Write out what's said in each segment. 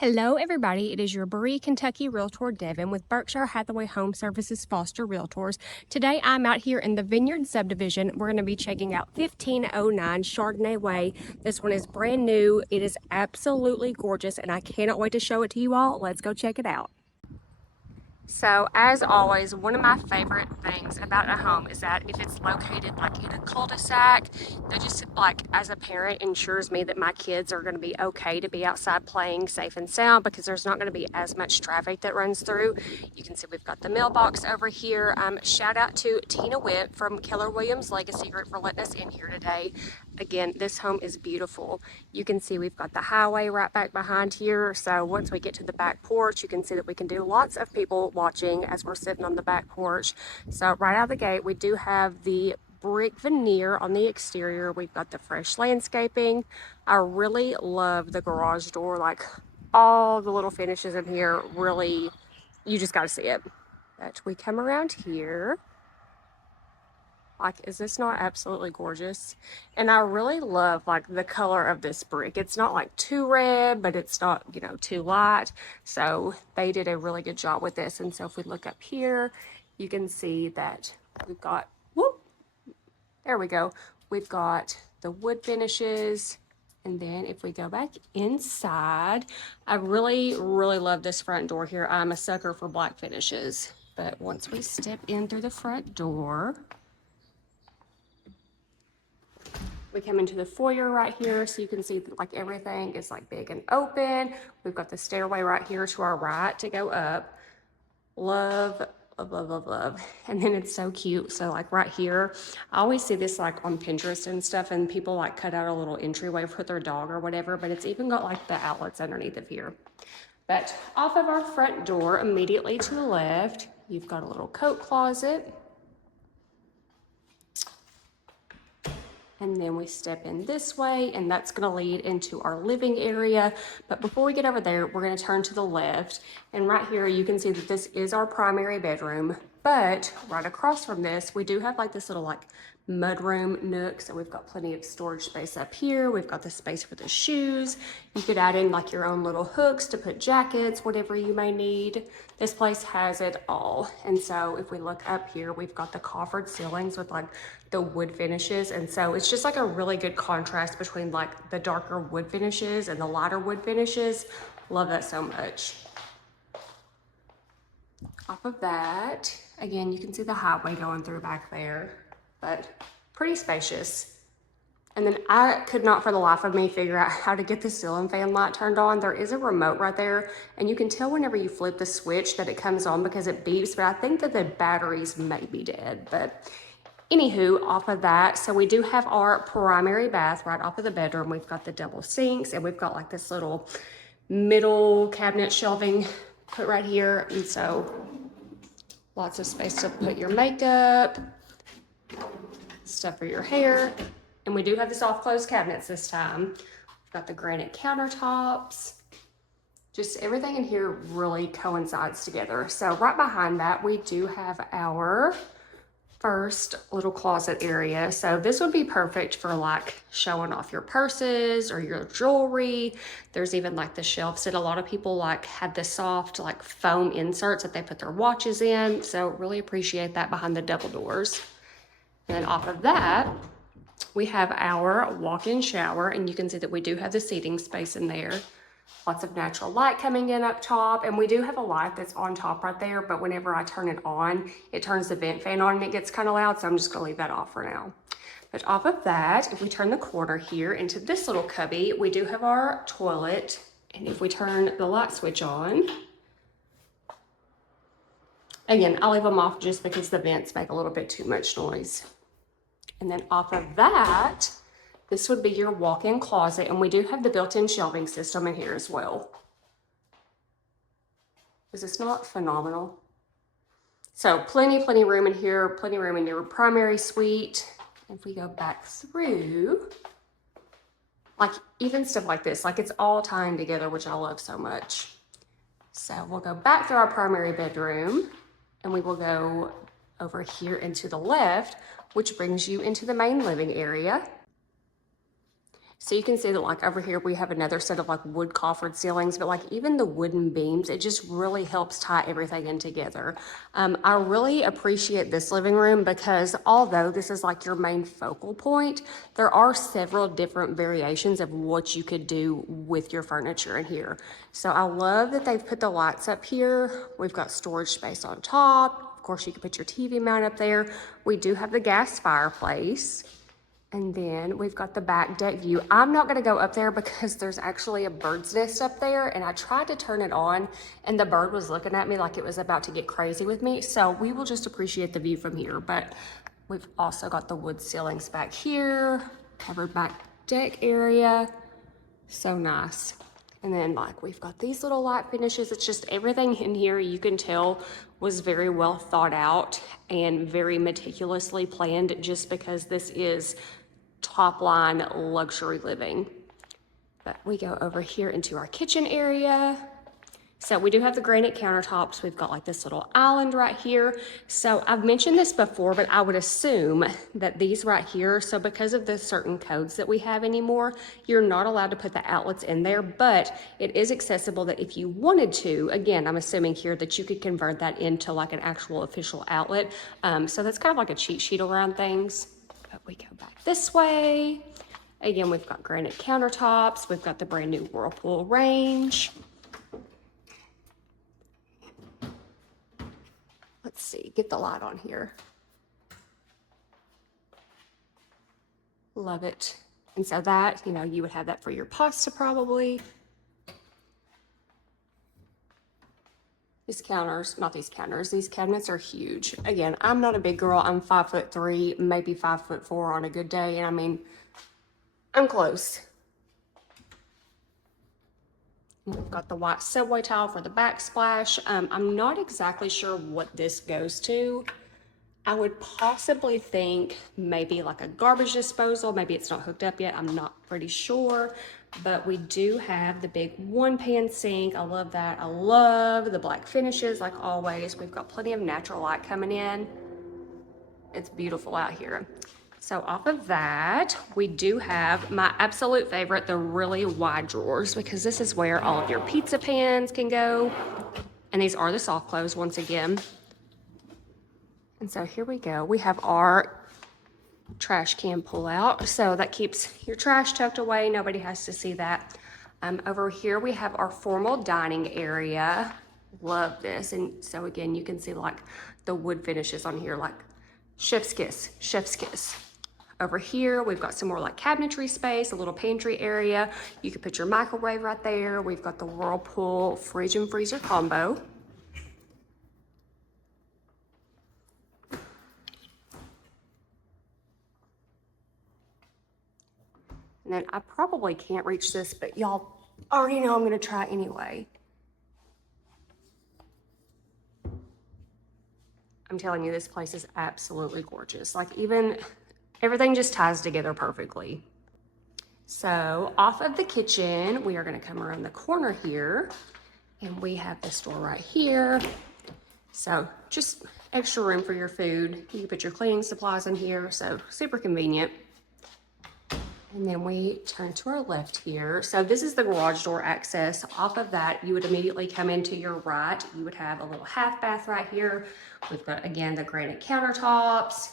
Hello everybody, it is your Berea, Kentucky Realtor Devin with Berkshire Hathaway Home Services Foster Realtors. Today I'm out here in the Vineyard Subdivision. We're going to be checking out 1509 Chardonnay Way. This one is brand new. It is absolutely gorgeous and I cannot wait to show it to you all. Let's go check it out. So as always, one of my favorite things about a home is that if it's located like in a cul-de-sac, that just like as a parent ensures me that my kids are going to be okay to be outside playing safe and sound because there's not going to be as much traffic that runs through. You can see we've got the mailbox over here. Shout out to Tina Witt from Keller Williams Legacy Group for letting us in here today. Again, this home is beautiful. You can see we've got the highway right back behind here. So once we get to the back porch, you can see that we can do lots of people watching as we're sitting on the back porch. So right out of the gate, we do have the brick veneer on the exterior. We've got the fresh landscaping. I really love the garage door. Like all the little finishes in here, really, you just got to see it. But we come around here. Like, is this not absolutely gorgeous? And I really love like the color of this brick. It's not like too red, but it's not, you know, too light. So they did a really good job with this. And so if we look up here, you can see that we've got, whoop, there we go. We've got the wood finishes. And then if we go back inside, I really love this front door here. I'm a sucker for black finishes. But once we step in through the front door, we come into the foyer right here, so you can see that like everything is like big and open. We've got the stairway right here to our right to go up. Love. And then it's so cute. So like right here, I always see this like on Pinterest and stuff, and people like cut out a little entryway for their dog or whatever, but it's even got like the outlets underneath of here. But off of our front door, immediately to the left, you've got a little coat closet. And then we step in this way, and that's gonna lead into our living area. But before we get over there, we're gonna turn to the left. And right here, you can see that this is our primary bedroom. But right across from this, we do have like this little like mudroom nook. So we've got plenty of storage space up here. We've got the space for the shoes. You could add in like your own little hooks to put jackets, whatever you may need. This place has it all. And so if we look up here, we've got the coffered ceilings with like the wood finishes. And so it's just like a really good contrast between like the darker wood finishes and the lighter wood finishes. Love that so much. Off of that, again, you can see the highway going through back there, but pretty spacious. And then I could not for the life of me figure out how to get the ceiling fan light turned on. There is a remote right there, and you can tell whenever you flip the switch that it comes on because it beeps, but I think that the batteries may be dead. But anywho, off of that, so we do have our primary bath right off of the bedroom. We've got the double sinks, and we've got like this little middle cabinet shelving put right here. And so lots of space to put your makeup, stuff for your hair. And we do have the soft close cabinets this time. We've got the granite countertops. Just everything in here really coincides together. So right behind that, we do have our first little closet area. So this would be perfect for like showing off your purses or your jewelry. There's even like the shelves that a lot of people like have the soft like foam inserts that they put their watches in. So really appreciate that behind the double doors. And then off of that, we have our walk-in shower, and you can see that we do have the seating space in there. Lots of natural light coming in up top, and we do have a light that's on top right there, but whenever I turn it on, it turns the vent fan on and it gets kind of loud, so I'm just gonna leave that off for now. But off of that, if we turn the corner here into this little cubby, we do have our toilet, and if we turn the light switch on, again, I'll leave them off just because the vents make a little bit too much noise. And then off of that, this would be your walk-in closet, and we do have the built-in shelving system in here as well. Is this not phenomenal? So plenty room in here, plenty room in your primary suite. If we go back through, like even stuff like this, like it's all tying together, which I love so much. So we'll go back through our primary bedroom, and we will go over here into the left, which brings you into the main living area. So you can see that like over here, we have another set of like wood coffered ceilings, but like even the wooden beams, it just really helps tie everything in together. I really appreciate this living room because although this is like your main focal point, there are several different variations of what you could do with your furniture in here. So I love that they've put the lights up here. We've got storage space on top. Of course, you can put your TV mount up there. We do have the gas fireplace. And then we've got the back deck view. I'm not gonna go up there because there's actually a bird's nest up there, and I tried to turn it on and the bird was looking at me like it was about to get crazy with me. So we will just appreciate the view from here. But we've also got the wood ceilings back here, covered back deck area. So nice. And then like we've got these little light finishes. It's just everything in here you can tell was very well thought out and very meticulously planned just because this is top line luxury living. But we go over here into our kitchen area. So we do have the granite countertops. We've got like this little island right here. So I've mentioned this before, but I would assume that these right here, so because of the certain codes that we have anymore, you're not allowed to put the outlets in there, but it is accessible that if you wanted to, again, I'm assuming here that you could convert that into like an actual official outlet. So that's kind of like a cheat sheet around things. But we go back this way. Again, we've got granite countertops. We've got the brand new Whirlpool range. Let's see, get the light on here. Love it. And so that, you know, you would have that for your pasta probably. These counters, not these counters, these cabinets are huge. Again, I'm not a big girl. I'm 5'3", maybe 5'4" on a good day. And I mean, I'm close. We've got the white subway tile for the backsplash. I'm not exactly sure what this goes to. I would possibly think maybe like a garbage disposal. Maybe it's not hooked up yet. I'm not pretty sure. But we do have the big one-pan sink. I love that. I love the black finishes like always. We've got plenty of natural light coming in. It's beautiful out here. So off of that, we do have my absolute favorite, the really wide drawers, because this is where all of your pizza pans can go. And these are the soft close once again. And so here we go. We have our trash can pull out. So that keeps your trash tucked away. Nobody has to see that. Over here, we have our formal dining area. Love this. And so again, you can see like the wood finishes on here, like chef's kiss, chef's kiss. Over here, we've got some more like cabinetry space, a little pantry area. You can put your microwave right there. We've got the Whirlpool fridge and freezer combo. And then I probably can't reach this, but y'all already know I'm gonna try anyway. I'm telling you, this place is absolutely gorgeous. Like even, everything just ties together perfectly. So off of the kitchen, we are gonna come around the corner here and we have this door right here. So just extra room for your food. You can put your cleaning supplies in here, so super convenient. And then we turn to our left here. So this is the garage door access. Off of that, you would immediately come into your right. You would have a little half bath right here. We've got, again, the granite countertops.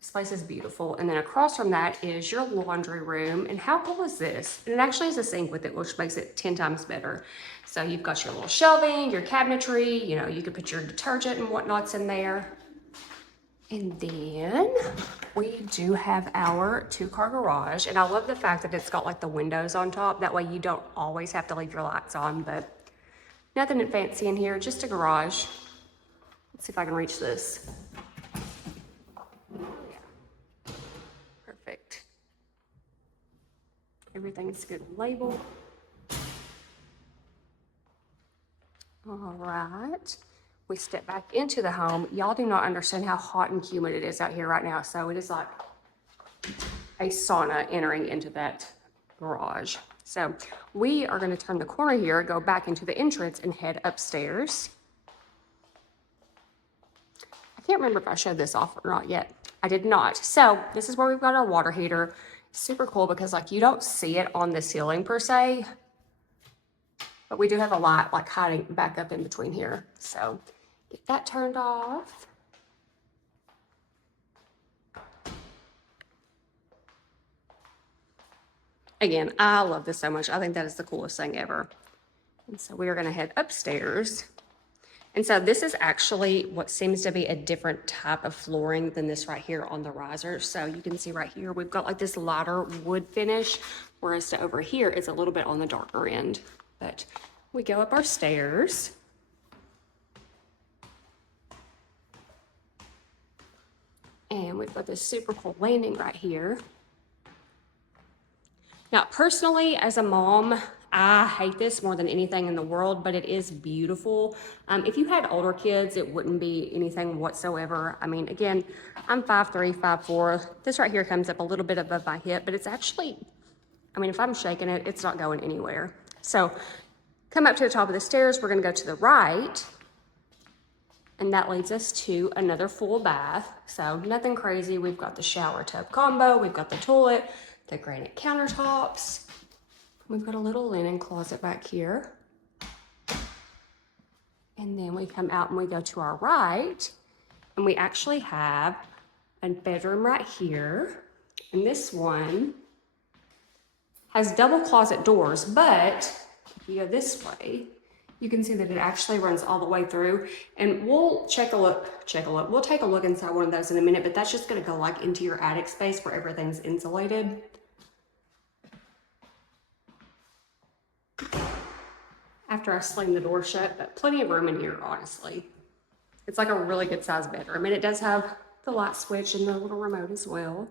This place is beautiful. And then across from that is your laundry room. And how cool is this? And it actually has a sink with it, which makes it 10 times better. So you've got your little shelving, your cabinetry, you know, you could put your detergent and whatnots in there. And then we do have our 2-car garage. And I love the fact that it's got like the windows on top. That way you don't always have to leave your lights on, but nothing fancy in here, just a garage. Let's see if I can reach this. Yeah. Perfect. Everything's good labeled. All right. We step back into the home. Y'all do not understand how hot and humid it is out here right now. So it is like a sauna entering into that garage. So we are going to turn the corner here, go back into the entrance and head upstairs. I can't remember if I showed this off or not yet. I did not. So this is where we've got our water heater. Super cool because like you don't see it on the ceiling per se, but we do have a light like hiding back up in between here. So get that turned off. Again, I love this so much. I think that is the coolest thing ever. And so we are gonna head upstairs. And so this is actually what seems to be a different type of flooring than this right here on the riser. So you can see right here, we've got like this lighter wood finish, whereas to over here, it's a little bit on the darker end. But we go up our stairs. And we've got this super cool landing right here. Now, personally, as a mom, I hate this more than anything in the world, but it is beautiful. If you had older kids, it wouldn't be anything whatsoever. I mean, again, I'm 5'3", 5'4". This right here comes up a little bit above my hip, but it's actually, I mean, if I'm shaking it, it's not going anywhere. So come up to the top of the stairs, we're gonna go to the right, and that leads us to another full bath. So nothing crazy. We've got the shower tub combo, we've got the toilet, the granite countertops. We've got a little linen closet back here. And then we come out and we go to our right, and we actually have a bedroom right here. And this one has double closet doors, but if you go this way, you can see that it actually runs all the way through. And we'll take a look inside one of those in a minute, but that's just gonna go like into your attic space where everything's insulated. After I sling the door shut, but plenty of room in here, honestly. It's like a really good sized bedroom, and it does have the light switch and the little remote as well.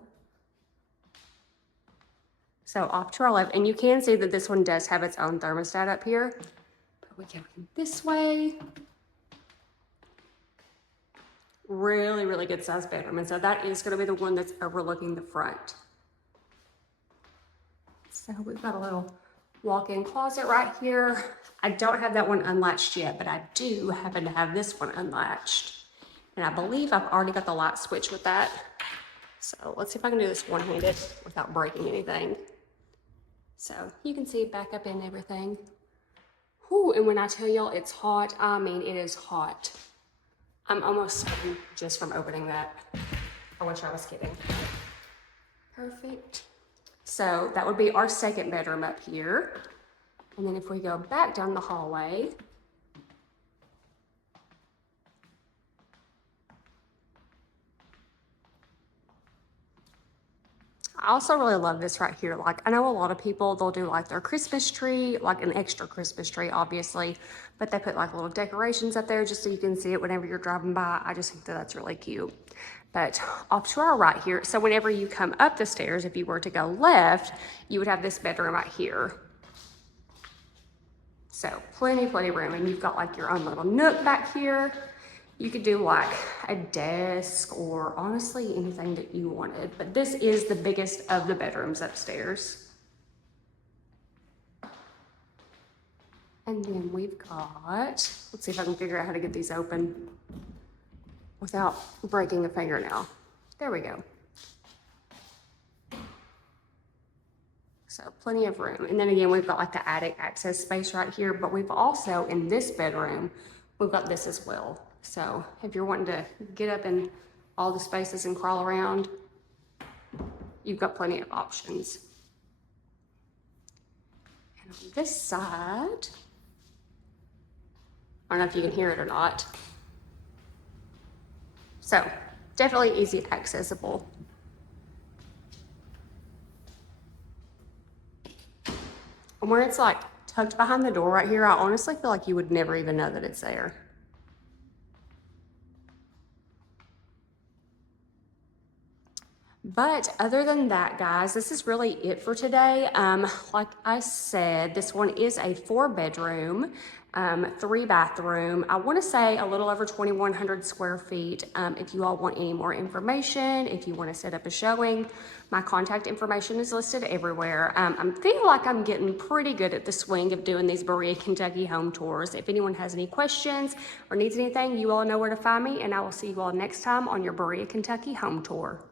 So off to our left, and you can see that this one does have its own thermostat up here. But we go in this way. Really, really good sized bedroom, and so that is gonna be the one that's overlooking the front. So we've got a little walk-in closet right here. I don't have that one unlatched yet, but I do happen to have this one unlatched. And I believe I've already got the light switch with that. So let's see if I can do this one-handed without breaking anything. So you can see back up in everything. Whew, and when I tell y'all it's hot, I mean it is hot. I'm almost sweating just from opening that. I wish I was kidding. Perfect. So that would be our second bedroom up here. And then if we go back down the hallway, I also really love this right here. Like, I know a lot of people, they'll do like their Christmas tree, like an extra Christmas tree, obviously, but they put like little decorations up there just so you can see it whenever you're driving by. I just think that that's really cute. But off to our right here, so whenever you come up the stairs, if you were to go left, you would have this bedroom right here. So plenty of room, and you've got like your own little nook back here. You could do like a desk or honestly anything that you wanted, but this is the biggest of the bedrooms upstairs. And then we've got, let's see if I can figure out how to get these open without breaking a fingernail. There we go. So plenty of room. And then again, we've got like the attic access space right here, but we've also, in this bedroom, we've got this as well. So if you're wanting to get up in all the spaces and crawl around, you've got plenty of options. And on this side, I don't know if you can hear it or not. So definitely easy accessible. And where it's like tucked behind the door right here, I honestly feel like you would never even know that it's there. But other than that, guys, this is really it for today. Like I said, this one is a 4-bedroom, 3-bathroom. I want to say a little over 2,100 square feet. If you all want any more information, if you want to set up a showing, my contact information is listed everywhere. I feel like I'm getting pretty good at the swing of doing these Berea, Kentucky home tours. If anyone has any questions or needs anything, you all know where to find me, and I will see you all next time on your Berea, Kentucky home tour.